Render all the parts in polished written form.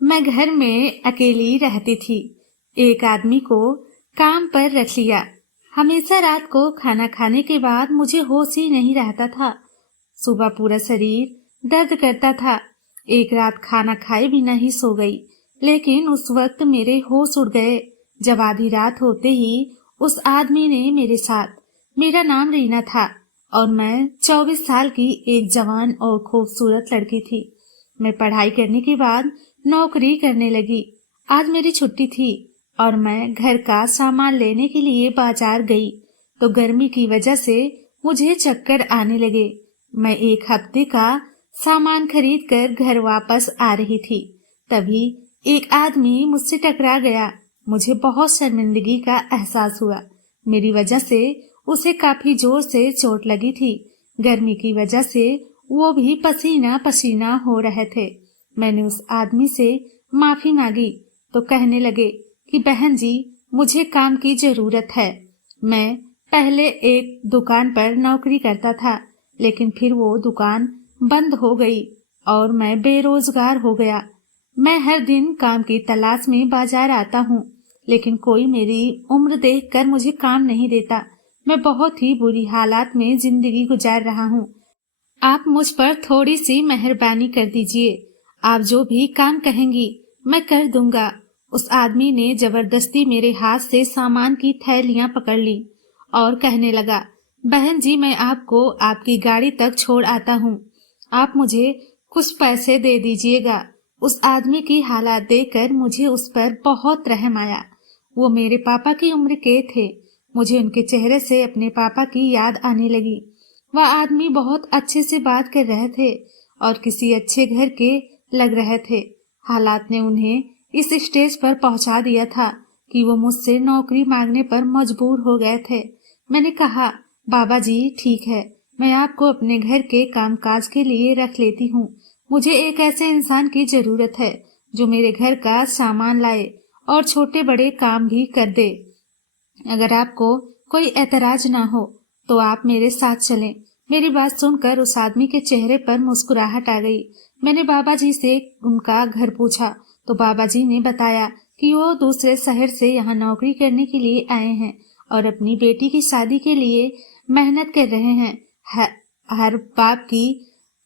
मैं घर में अकेली रहती थी। एक आदमी को काम पर रख लिया। हमेशा रात को खाना खाने के बाद मुझे होश ही नहीं रहता था। सुबह पूरा शरीर दर्द करता था। एक रात खाना खाए बिना ही सो गई, लेकिन उस वक्त मेरे होश उड़ गए जब आधी रात होते ही उस आदमी ने मेरे साथ, मेरा नाम रीना था और मैं 24 साल की एक जवान और खूबसूरत लड़की थी। मैं पढ़ाई करने के बाद नौकरी करने लगी। आज मेरी छुट्टी थी और मैं घर का सामान लेने के लिए बाजार गई तो गर्मी की वजह से मुझे चक्कर आने लगे। मैं एक हफ्ते का सामान खरीद कर घर वापस आ रही थी, तभी एक आदमी मुझसे टकरा गया। मुझे बहुत शर्मिंदगी का एहसास हुआ। मेरी वजह से उसे काफी जोर से चोट लगी थी। गर्मी की वजह से वो भी पसीना पसीना हो रहे थे। मैंने उस आदमी से माफी मांगी तो कहने लगे कि बहन जी, मुझे काम की जरूरत है। मैं पहले एक दुकान पर नौकरी करता था, लेकिन फिर वो दुकान बंद हो गई और मैं बेरोजगार हो गया। मैं हर दिन काम की तलाश में बाजार आता हूँ, लेकिन कोई मेरी उम्र देखकर मुझे काम नहीं देता। मैं बहुत ही बुरी हालात में जिंदगी गुजार रहा हूँ। आप मुझ पर थोड़ी सी मेहरबानी कर दीजिए। आप जो भी काम कहेंगी मैं कर दूंगा। उस आदमी ने जबरदस्ती मेरे हाथ से सामान की थैलियां पकड़ ली और कहने लगा, बहन जी, मैं आपको आपकी गाड़ी तक छोड़ आता हूँ। आप मुझे कुछ पैसे दे दीजिएगा। उस आदमी की हालात देखकर मुझे उस पर बहुत रहम आया। वो मेरे पापा की उम्र के थे। मुझे उनके चेहरे से अपने पापा की याद आने लगी। वह आदमी बहुत अच्छे से बात कर रहे थे और किसी अच्छे घर के लग रहे थे। हालात ने उन्हें इस स्टेज पर पहुंचा दिया था कि वो मुझसे नौकरी मांगने पर मजबूर हो गए थे। मैंने कहा, बाबा जी ठीक है, मैं आपको अपने घर के कामकाज के लिए रख लेती हूँ। मुझे एक ऐसे इंसान की जरूरत है जो मेरे घर का सामान लाए और छोटे बड़े काम भी कर दे। अगर आपको कोई एतराज ना हो तो आप मेरे साथ चलें। मेरी बात सुनकर उस आदमी के चेहरे पर मुस्कुराहट आ गई। मैंने बाबा जी से उनका घर पूछा तो बाबा जी ने बताया कि वो दूसरे शहर से यहाँ नौकरी करने के लिए आए हैं और अपनी बेटी की शादी के लिए मेहनत कर रहे हैं। हर बाप की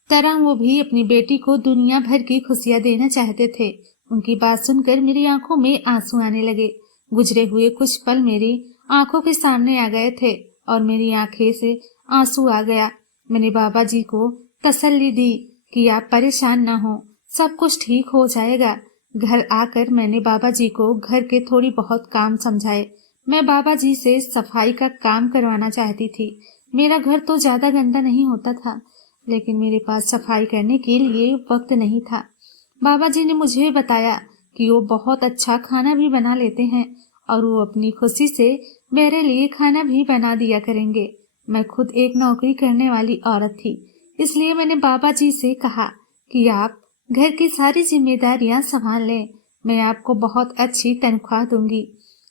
तरह वो भी अपनी बेटी को दुनिया भर की खुशियां देना चाहते थे। उनकी बात सुनकर मेरी आंखों में आंसू आने लगे। गुजरे हुए कुछ पल मेरी आंखों के सामने आ गए थे और मेरी आंखें से आंसू आ गया। मैंने बाबा जी को तसल्ली दी कि आप परेशान न हो, सब कुछ ठीक हो जाएगा। घर आकर मैंने बाबा जी को घर के थोड़ी बहुत काम समझाए। मैं बाबा जी से सफाई का काम करवाना चाहती थी। मेरा घर तो ज्यादा गंदा नहीं होता था, लेकिन मेरे पास सफाई करने के लिए वक्त नहीं था। बाबा जी ने मुझे बताया कि वो बहुत अच्छा खाना भी बना लेते हैं और वो अपनी खुशी से मेरे लिए खाना भी बना दिया करेंगे। मैं खुद एक नौकरी करने वाली औरत थी, इसलिए मैंने बाबा जी से कहा कि आप घर की सारी जिम्मेदारियां संभाल लें। मैं आपको बहुत अच्छी तनख्वाह दूंगी।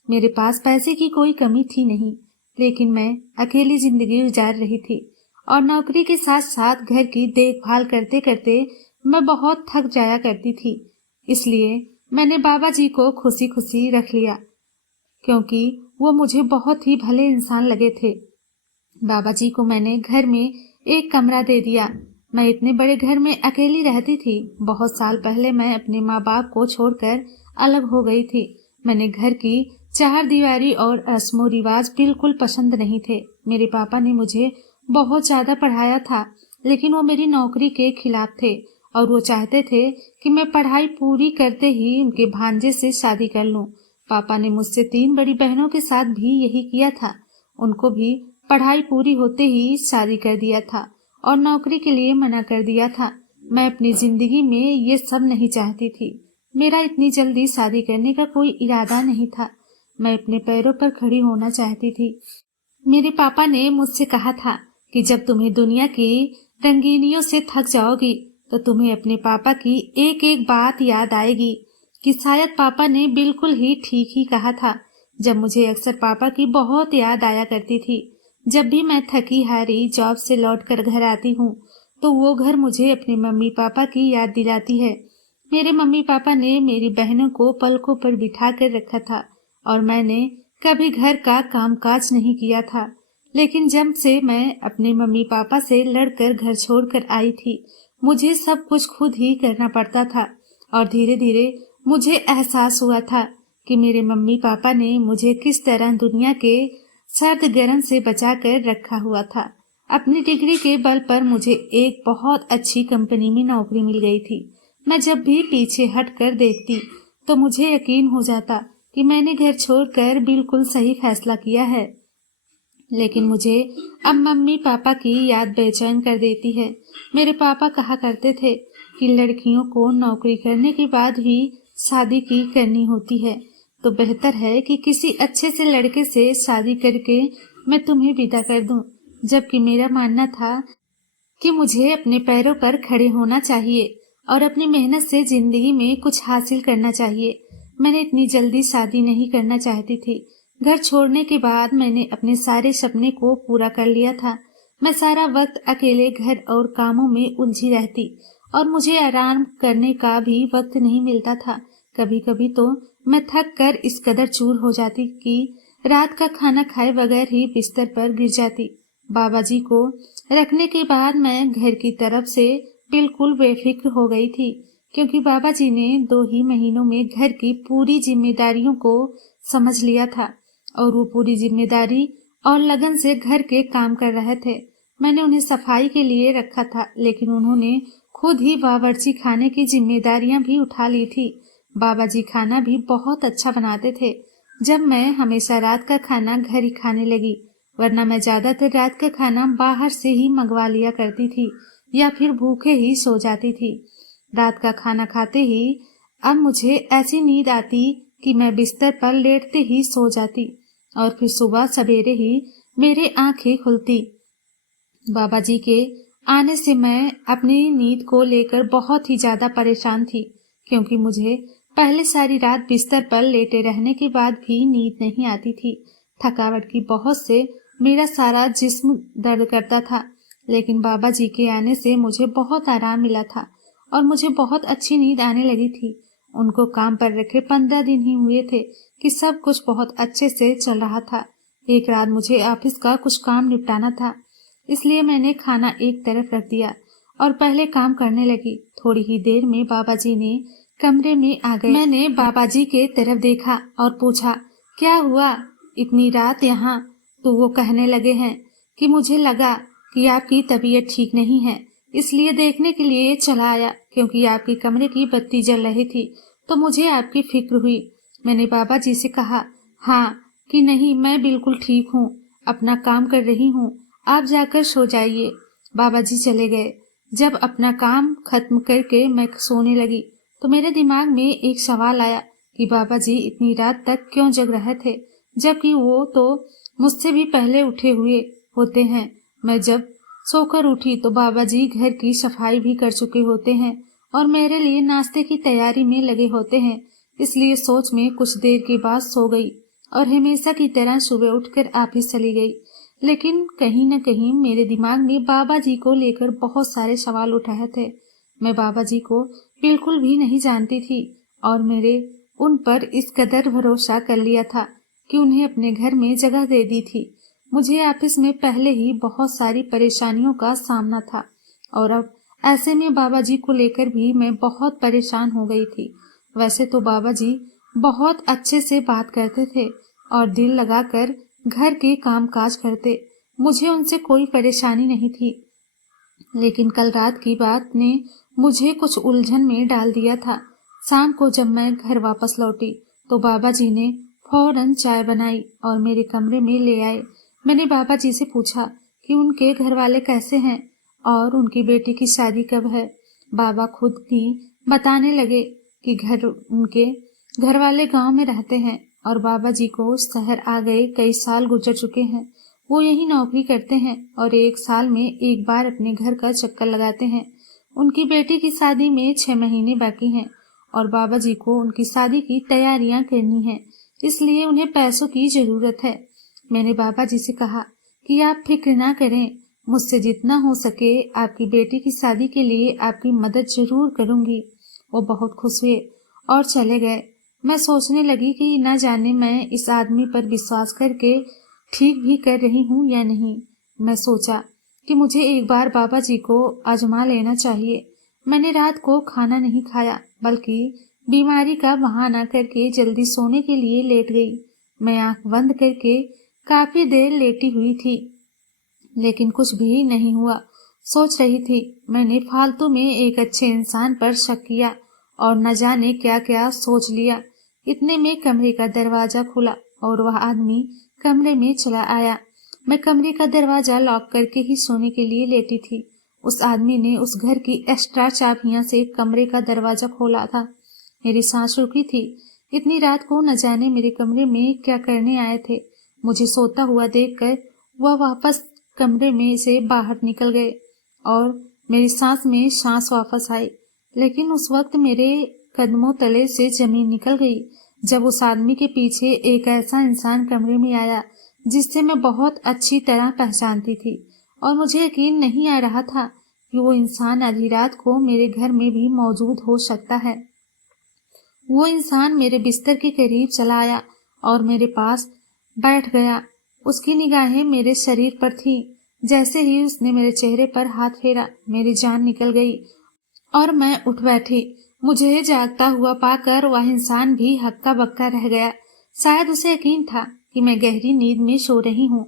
मेरे पास पैसे की कोई कमी थी नहीं, लेकिन मैं अकेली जिंदगी गुजार रही थी और नौकरी के साथ साथ घर की देखभाल करते करते मैं बहुत थक जाया करती थी। इसलिए मैंने बाबा जी को खुशी खुशी रख लिया, क्योंकि वो मुझे बहुत ही भले इंसान लगे थे। बाबा जी को मैंने घर में एक कमरा दे दिया। मैं इतने बड़े घर में अकेली रहती थी। बहुत साल पहले मैं अपने माँ बाप को छोड़कर अलग हो गई थी। मैंने घर की चार दीवारी और रस्मों रिवाज बिल्कुल पसंद नहीं थे। मेरे पापा ने मुझे बहुत ज्यादा पढ़ाया था, लेकिन वो मेरी नौकरी के खिलाफ थे और वो चाहते थे कि मैं पढ़ाई पूरी करते ही उनके भांजे से शादी कर लूं। पापा ने मुझसे 3 बड़ी बहनों के साथ भी यही किया था। उनको भी पढ़ाई पूरी होते ही शादी कर दिया था और नौकरी के लिए मना कर दिया था। मैं अपनी जिंदगी में ये सब नहीं चाहती थी। मेरा इतनी जल्दी शादी करने का कोई इरादा नहीं था। मैं अपने पैरों पर खड़ी होना चाहती थी। मेरे पापा ने मुझसे कहा था कि जब तुम्हें दुनिया की रंगीनियों से थक जाओगी तो तुम्हें अपने पापा की एक एक बात याद आएगी। कि शायद पापा ने बिल्कुल ही ठीक ही कहा था। जब मुझे अक्सर पापा की बहुत याद आया करती थी। जब भी मैं थकी हारी जॉब से लौटकर घर आती हूँ तो वो घर मुझे अपने मम्मी पापा की याद दिलाती है। मेरे मम्मी पापा ने मेरी बहनों को पलकों पर बिठा कर रखा था और मैंने कभी घर का कामकाज नहीं किया था। लेकिन जब से मैं अपने मम्मी पापा से लड़कर घर छोड़कर आई थी, मुझे सब कुछ खुद ही करना पड़ता था और धीरे धीरे मुझे एहसास हुआ था कि मेरे मम्मी पापा ने मुझे किस तरह दुनिया के सर्द गर्म से बचाकर रखा हुआ था। अपनी डिग्री के बल पर मुझे एक बहुत अच्छी कंपनी में नौकरी मिल गई थी। मैं जब भी पीछे हटकर देखती तो मुझे यकीन हो जाता कि मैंने घर छोड़कर बिल्कुल सही फैसला किया है। लेकिन मुझे अब मम्मी पापा की याद बेचैन कर देती है। मेरे पापा कहा करते थे कि लड़कियों को नौकरी करने के बाद ही शादी की करनी होती है, तो बेहतर है कि किसी अच्छे से लड़के से शादी करके मैं तुम्हें विदा कर दूं। जबकि मेरा मानना था कि मुझे अपने पैरों पर खड़े होना चाहिए और अपनी मेहनत से जिंदगी में कुछ हासिल करना चाहिए। मैंने इतनी जल्दी शादी नहीं करना चाहती थी। घर छोड़ने के बाद मैंने अपने सारे सपने को पूरा कर लिया था। मैं सारा वक्त अकेले घर और कामों में उलझी रहती और मुझे आराम करने का भी वक्त नहीं मिलता था। कभी कभी तो मैं थक कर इस कदर चूर हो जाती कि रात का खाना खाए बगैर ही बिस्तर पर गिर जाती। बाबा जी को रखने के बाद मैं घर की तरफ से बिल्कुल बेफिक्र हो गई थी, क्योंकि बाबा जी ने 2 ही महीनों में घर की पूरी जिम्मेदारियों को समझ लिया था और वो पूरी जिम्मेदारी और लगन से घर के काम कर रहे थे। मैंने उन्हें सफाई के लिए रखा था, लेकिन उन्होंने खुद ही बावर्ची खाने की जिम्मेदारियां भी उठा ली थी। बाबा जी खाना भी बहुत अच्छा बनाते थे। जब मैं हमेशा रात का खाना घर ही खाने लगी, वरना मैं ज्यादातर रात का खाना बाहर से ही मंगवा लिया करती थी या फिर भूखे ही सो जाती थी। रात का खाना खाते ही अब मुझे ऐसी नींद आती कि मैं बिस्तर पर लेटते ही सो जाती और फिर सुबह सवेरे ही मेरी आंखें खुलती। बाबा जी के आने से मैं अपनी नींद को लेकर बहुत ही ज्यादा परेशान थी, क्योंकि मुझे पहले सारी रात बिस्तर पर लेटे रहने के बाद भी नींद नहीं आती थी। थकावट की बहुत से मेरा सारा जिस्म दर्द करता था, लेकिन बाबा जी के आने से मुझे बहुत आराम मिला था और मुझे बहुत अच्छी नींद आने लगी थी। उनको काम पर रखे 15 दिन ही हुए थे कि सब कुछ बहुत अच्छे से चल रहा था। एक रात मुझे ऑफिस का कुछ काम निपटाना था, इसलिए मैंने खाना एक तरफ रख दिया और पहले काम करने लगी। थोड़ी ही देर में बाबा जी ने कमरे में आ गए। मैंने बाबा जी के तरफ देखा और पूछा, क्या हुआ इतनी रात यहाँ? तो वो कहने लगे हैं कि मुझे लगा कि आपकी तबीयत ठीक नहीं है, इसलिए देखने के लिए चला आया, क्योंकि आपके कमरे की बत्ती जल रही थी तो मुझे आपकी फिक्र हुई। मैंने बाबा जी से कहा, हाँ कि नहीं, मैं बिल्कुल ठीक हूँ, अपना काम कर रही हूँ, आप जाकर सो जाइए। बाबा जी चले गए। जब अपना काम खत्म करके मैं सोने लगी तो मेरे दिमाग में एक सवाल आया कि बाबा जी इतनी रात तक क्यों जग रहे थे, जबकि वो तो मुझसे भी पहले उठे हुए होते हैं। मैं जब सोकर उठी तो बाबा जी घर की सफाई भी कर चुके होते हैं और मेरे लिए नाश्ते की तैयारी में लगे होते हैं। इसलिए सोच में कुछ देर के बाद सो गई और हमेशा की तरह सुबह उठकर ऑफिस चली गई। लेकिन कहीं न कहीं मेरे दिमाग में बाबा जी को लेकर बहुत सारे सवाल उठ रहे थे। मैं बाबा जी को बिल्कुल भी नहीं जानती थी और मेरे उन पर इस कदर भरोसा कर लिया था कि उन्हें अपने घर में जगह दे दी थी। मुझे ऑफिस में पहले ही बहुत सारी परेशानियों का सामना था और अब ऐसे में बाबा जी को लेकर भी मैं बहुत परेशान हो गई थी। वैसे तो बाबा जी बहुत अच्छे से बात करते थे और दिल लगाकर घर के काम काज करते, मुझे उनसे कोई परेशानी नहीं थी। लेकिन कल रात की बात ने मुझे कुछ उलझन में डाल दिया था। शाम को जब मैं घर वापस लौटी तो बाबा जी ने फौरन चाय बनाई और मेरे कमरे में ले आए। मैंने बाबा जी से पूछा कि उनके घर वाले कैसे हैं और उनकी बेटी की शादी कब है। बाबा खुद ही बताने लगे कि उनके घर वाले गांव में रहते हैं और बाबा जी को शहर आ गए कई साल गुजर चुके हैं। वो यही नौकरी करते हैं और 1 साल में एक बार अपने घर का चक्कर लगाते हैं। उनकी बेटी की शादी में 6 महीने बाकी हैं और बाबा जी को उनकी शादी की तैयारियां करनी है, इसलिए उन्हें पैसों की जरूरत है। मैंने बाबा जी से कहा कि आप फिक्र ना करें, मुझसे जितना हो सके आपकी बेटी की शादी के लिए आपकी मदद जरूर करूंगी। वो बहुत खुश हुए और चले गए। मैं सोचने लगी कि न जाने मैं इस आदमी पर विश्वास करके ठीक भी कर रही हूँ या नहीं। मैं सोचा कि मुझे एक बार बाबा जी को आजमा लेना चाहिए। मैंने रात को खाना नहीं खाया, बल्कि बीमारी का बहाना करके जल्दी सोने के लिए लेट गई। मैं आंख बंद करके काफी देर लेटी हुई थी, लेकिन कुछ भी नहीं हुआ। सोच रही थी, मैंने फालतू में एक अच्छे इंसान पर शक किया और न जाने क्या क्या सोच लिया। इतने में कमरे का दरवाजा खुला और वह आदमी कमरे में चला आया। मैं कमरे का दरवाजा लॉक करके ही सोने के लिए लेटी थी। उस आदमी ने उस घर की एक्स्ट्रा चाबियां से कमरे का दरवाजा खोला था। मेरी सांस रुकी थी। इतनी रात को न जाने मेरे कमरे में क्या करने आए थे। मुझे सोता हुआ देखकर वह वापस कमरे में से बाहर निकल गए और मेरी सांस में सांस वापस आई। लेकिन उस वक्त मेरे कदमों तले से जमीन निकल गई जब उस आदमी के पीछे एक ऐसा इंसान कमरे में आया जिससे मैं बहुत अच्छी तरह पहचानती थी, और मुझे यकीन नहीं आ रहा था कि वो इंसान आधी रात को मेरे घर में भी मौजूद हो सकता है। वो इंसान मेरे बिस्तर के करीब चला आया और मेरे पास बैठ गया। उसकी निगाहें मेरे शरीर पर थी। जैसे ही उसने मेरे चेहरे पर हाथ फेरा, मेरी जान निकल गई और मैं उठ बैठी। मुझे जागता हुआ पाकर वह इंसान भी हक्का बक्का रह गया। शायद उसे यकीन था कि मैं गहरी नींद में सो रही हूँ।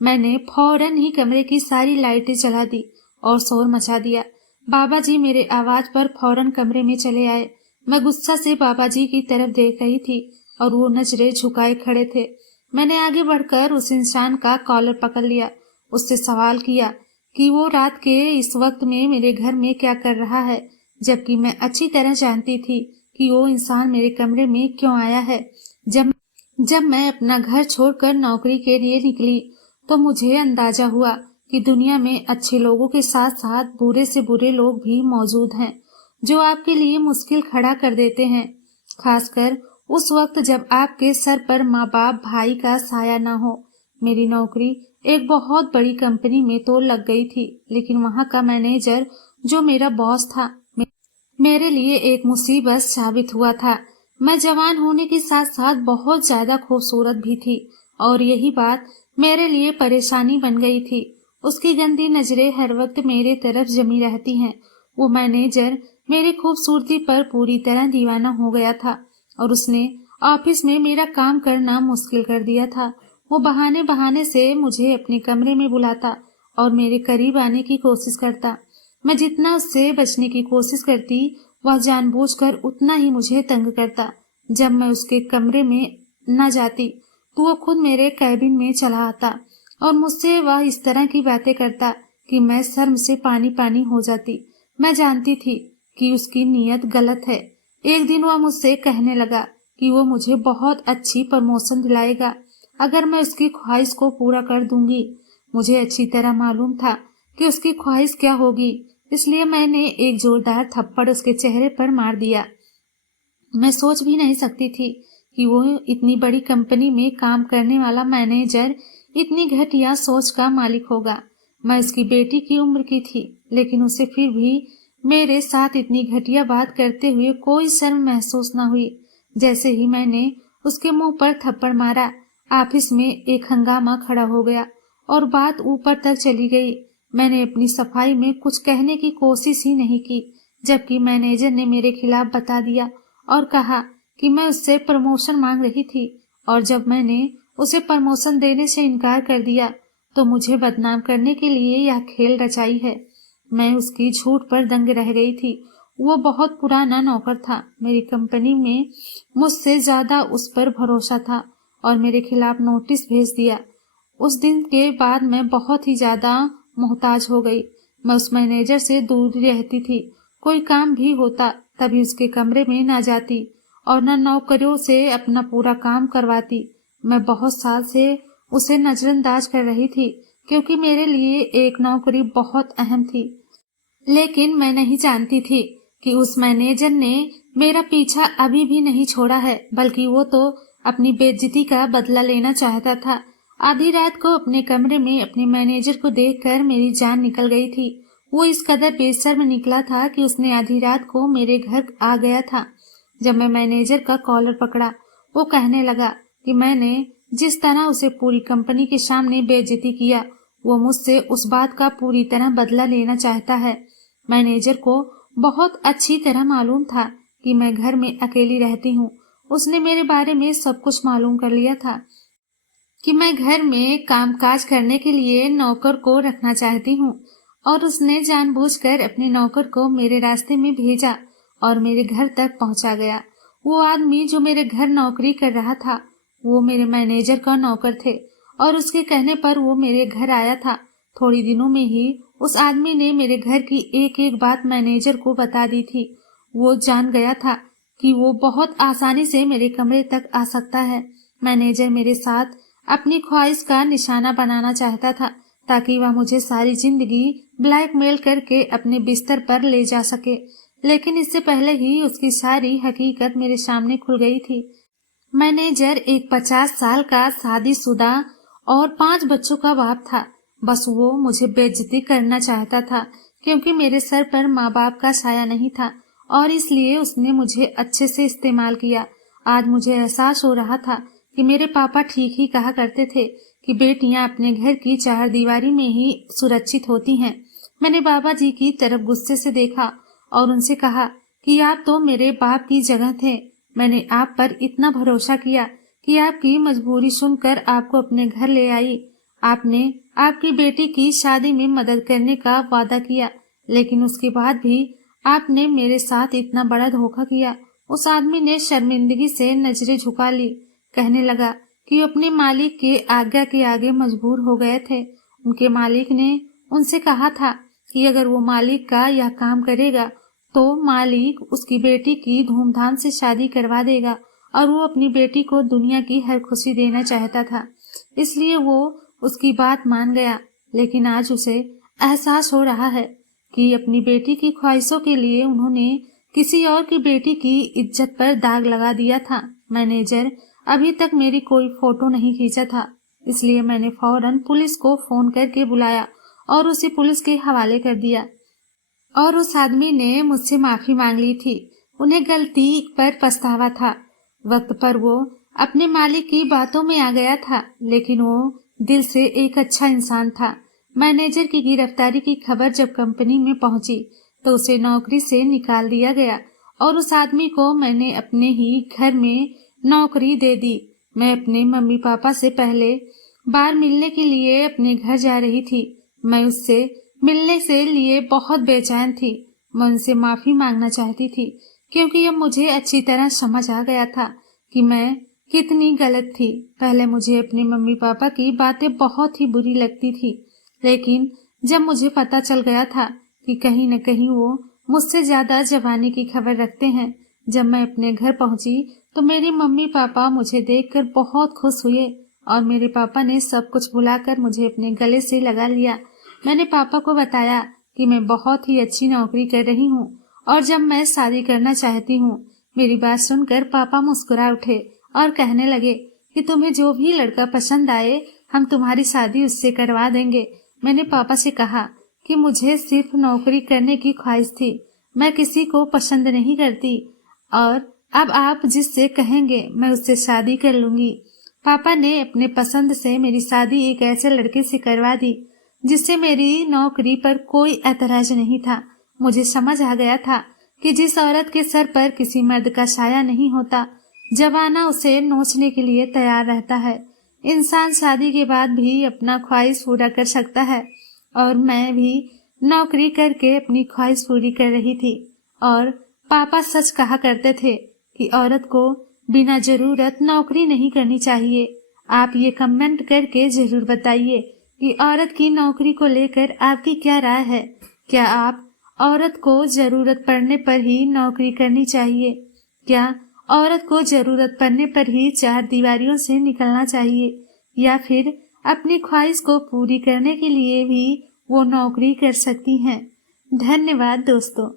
मैंने फौरन ही कमरे की सारी लाइटें जला दी और शोर मचा दिया। बाबा जी मेरे आवाज पर फौरन कमरे में चले आए। मैं गुस्सा से बाबा जी की तरफ देख रही थी और वो नजरें झुकाए खड़े थे। मैंने आगे बढ़कर उस इंसान का कॉलर पकड़ लिया। उससे सवाल किया कि वो रात के इस वक्त में मेरे घर में क्या कर रहा है, जबकि मैं अच्छी तरह जानती थी कि वो इंसान मेरे कमरे में क्यों आया है। जब मैं अपना घर छोड़कर नौकरी के लिए निकली तो मुझे अंदाजा हुआ कि दुनिया में अच्छे लोगों के साथ साथ बुरे से बुरे लोग भी मौजूद हैं, जो आपके लिए मुश्किल खड़ा कर देते हैं, खासकर उस वक्त जब आपके सर पर माँ बाप भाई का साया ना हो। मेरी नौकरी एक बहुत बड़ी कंपनी में तो लग गई थी, लेकिन वहाँ का मैनेजर जो मेरा बॉस था मेरे लिए एक मुसीबत साबित हुआ था। मैं जवान होने के साथ साथ बहुत ज्यादा खूबसूरत भी थी और यही बात मेरे लिए परेशानी बन गई थी। उसकी गंदी नजरें हर वक्त मेरे तरफ जमी रहती हैं। वो मैनेजर मेरी खूबसूरती पर पूरी तरह दीवाना हो गया था और उसने ऑफिस में मेरा काम करना मुश्किल कर दिया था। वो बहाने बहाने से मुझे अपने कमरे में बुलाता और मेरे करीब आने की कोशिश करता। मैं जितना उससे बचने की कोशिश करती, वह जानबूझकर उतना ही मुझे तंग करता। जब मैं उसके कमरे में न जाती तो वो खुद मेरे कैबिन में चला आता और मुझसे वह इस तरह की बातें करता कि मैं शर्म से पानी पानी हो जाती। मैं जानती थी कि उसकी नीयत गलत है। एक दिन वह मुझसे कहने लगा कि वो मुझे बहुत अच्छी प्रमोशन दिलाएगा अगर मैं उसकी ख्वाहिश को पूरा कर दूंगी। मुझे अच्छी तरह मालूम था कि उसकी ख्वाहिश क्या होगी, इसलिए मैंने एक जोरदार थप्पड़ उसके चेहरे पर मार दिया। मैं सोच भी नहीं सकती थी कि वो इतनी बड़ी कंपनी में काम करने वाला मैनेजर इतनी घटिया सोच का मालिक होगा। मैं उसकी बेटी की उम्र की थी, लेकिन उसे फिर भी मेरे साथ इतनी घटिया बात करते हुए कोई शर्म महसूस न हुई। जैसे ही मैंने उसके मुंह पर थप्पड़ मारा, ऑफिस में एक हंगामा खड़ा हो गया और बात ऊपर तक चली गई। मैंने अपनी सफाई में कुछ कहने की कोशिश ही नहीं की, जबकि मैनेजर ने मेरे खिलाफ बता दिया और कहा कि मैं उससे प्रमोशन मांग रही थी, और जब मैंने उसे प्रमोशन देने से इनकार कर दिया तो मुझे बदनाम करने के लिए यह खेल रचाई है। मैं उसकी झूठ पर दंग रह गई थी। वो बहुत पुराना नौकर था। मेरी कंपनी में मुझसे ज्यादा उस पर भरोसा था और मेरे खिलाफ नोटिस भेज दिया। उस दिन के बाद मैं बहुत ही ज्यादा मोहताज हो गई। मैं उस मैनेजर से दूर रहती थी। कोई काम भी होता तभी उसके कमरे में ना जाती और न नौकरियों से अपना पूरा काम करवाती। मैं बहुत साल से उसे नजरअंदाज कर रही थी क्योंकि मेरे लिए एक नौकरी बहुत अहम थी। लेकिन मैं नहीं जानती थी कि उस मैनेजर ने मेरा पीछा अभी भी नहीं छोड़ा है, बल्कि वो तो अपनी बेइज्जती का बदला लेना चाहता था। आधी रात को अपने कमरे में अपने मैनेजर को देखकर मेरी जान निकल गई थी। वो इस कदर बेशर्म निकला था कि उसने आधी रात को मेरे घर आ गया था। जब मैं मैनेजर का कॉलर पकड़ा, वो कहने लगा कि मैंने जिस तरह उसे पूरी कंपनी के सामने बेइज्जती किया, वो मुझसे उस बात का पूरी तरह बदला लेना चाहता है। मैनेजर को बहुत अच्छी तरह मालूम था कि मैं घर में अकेली रहती हूँ। उसने मेरे बारे में सब कुछ मालूम कर लिया था कि मैं घर में कामकाज करने के लिए नौकर को रखना चाहती हूँ, और उसने जानबूझकर अपने नौकर को मेरे रास्ते में भेजा और मेरे घर तक पहुंचा गया। वो आदमी जो मेरे घर नौकरी कर रहा था, वो मेरे मैनेजर का नौकर थे और उसके कहने पर वो मेरे घर आया था। थोड़ी दिनों में ही उस आदमी ने मेरे घर की एक एक बात मैनेजर को बता दी थी। वो जान गया था कि वो बहुत आसानी से मेरे कमरे तक आ सकता है। मैनेजर मेरे साथ अपनी ख्वाहिश का निशाना बनाना चाहता था ताकि वह मुझे सारी जिंदगी ब्लैकमेल करके अपने बिस्तर पर ले जा सके, लेकिन इससे पहले ही उसकी सारी हकीकत मेरे सामने खुल गई थी। मैनेजर एक 50 साल का शादीशुदा और 5 बच्चों का बाप था। बस वो मुझे बेइज्जती करना चाहता था क्योंकि मेरे सर पर माँ बाप का साया नहीं था और इसलिए उसने मुझे अच्छे से इस्तेमाल किया। आज मुझे एहसास हो रहा था कि मेरे पापा ठीक ही कहा करते थे कि बेटियां अपने घर की चार दीवारी में ही सुरक्षित होती हैं। मैंने बाबा जी की तरफ गुस्से से देखा और उनसे कहा कि आप तो मेरे बाप की जगह थे। मैंने आप पर इतना भरोसा किया कि आपकी मजबूरी सुनकर आपको अपने घर ले आई। आपने आपकी बेटी की शादी में मदद करने का वादा किया, लेकिन उसके बाद भी आपने मेरे साथ इतना बड़ा धोखा किया। उस आदमी ने शर्मिंदगी से नजरें झुका ली। कहने लगा कि अपने मालिक के आज्ञा के आगे मजबूर हो गए थे। उनके मालिक ने उनसे कहा था कि अगर वो मालिक का यह काम करेगा तो मालिक उसकी बेटी की धूमधाम से शादी करवा देगा, और वो अपनी बेटी को दुनिया की हर खुशी देना चाहता था। इसलिए वो उसकी बात मान गया। लेकिन आज उसे एहसास हो रहा है कि अपनी बेटी की ख्वाहिशों के लिए उन्होंने किसी और की बेटी की इज्जत पर दाग लगा दिया था। मैनेजर अभी तक मेरी कोई फोटो नहीं खींचा था, इसलिए मैंने फौरन पुलिस को फोन करके बुलाया और उसे पुलिस के हवाले कर दिया। और उस आदमी ने मुझसे माफी मांग ली थी। उन्हें गलती पर पछतावा था। वक्त पर वो अपने मालिक की बातों में आ गया था, लेकिन वो दिल से एक अच्छा इंसान था। मैनेजर की गिरफ्तारी की खबर जब कंपनी में पहुंची तो उसे नौकरी से निकाल दिया गया और उस आदमी को मैंने अपने ही घर में नौकरी दे दी। मैं अपने मम्मी पापा से पहले बार मिलने के लिए अपने घर जा रही थी। मैं उससे मिलने से लिए बहुत बेचैन थी। मैं उनसे माफी मांगना चाहती थी क्योंकि अब मुझे अच्छी तरह समझ आ गया था कि मैं कितनी गलत थी। पहले मुझे अपने मम्मी पापा की बातें बहुत ही बुरी लगती थी, लेकिन जब मुझे पता चल गया था कि कहीं न कहीं वो मुझसे ज्यादा जवानी की खबर रखते हैं, जब मैं अपने घर पहुंची तो मेरी मम्मी पापा मुझे देखकर बहुत खुश हुए और मेरे पापा ने सब कुछ भुलाकर मुझे अपने गले से लगा लिया। मैंने पापा को बताया कि मैं बहुत ही अच्छी नौकरी कर रही हूँ और जब मैं शादी करना चाहती हूँ। मेरी बात सुनकर पापा मुस्कुरा उठे और कहने लगे कि तुम्हें जो भी लड़का पसंद आए हम तुम्हारी शादी उससे करवा देंगे। मैंने पापा से कहा कि मुझे सिर्फ नौकरी करने की ख्वाहिश थी, मैं किसी को पसंद नहीं करती और अब आप जिससे कहेंगे मैं उससे शादी कर लूंगी। पापा ने अपने पसंद से मेरी शादी एक ऐसे लड़के से करवा दी जिससे मेरी नौकरी पर कोई ऐतराज नहीं था। मुझे समझ आ गया था कि जिस औरत के सर पर किसी मर्द का साया नहीं होता, जमाना उसे नोचने के लिए तैयार रहता है। इंसान शादी के बाद भी अपना ख्वाहिश पूरा कर सकता है और मैं भी नौकरी करके अपनी ख्वाहिश पूरी कर रही थी। और पापा सच कहा करते थे कि औरत को बिना जरूरत नौकरी नहीं करनी चाहिए। आप ये कमेंट करके जरूर बताइए कि औरत की नौकरी को लेकर आपकी क्या राय है। क्या आप औरत को जरूरत पड़ने पर ही नौकरी करनी चाहिए? क्या औरत को जरूरत पड़ने पर ही चार दीवारियों से निकलना चाहिए, या फिर अपनी ख्वाहिश को पूरी करने के लिए भी वो नौकरी कर सकती हैं? धन्यवाद दोस्तों।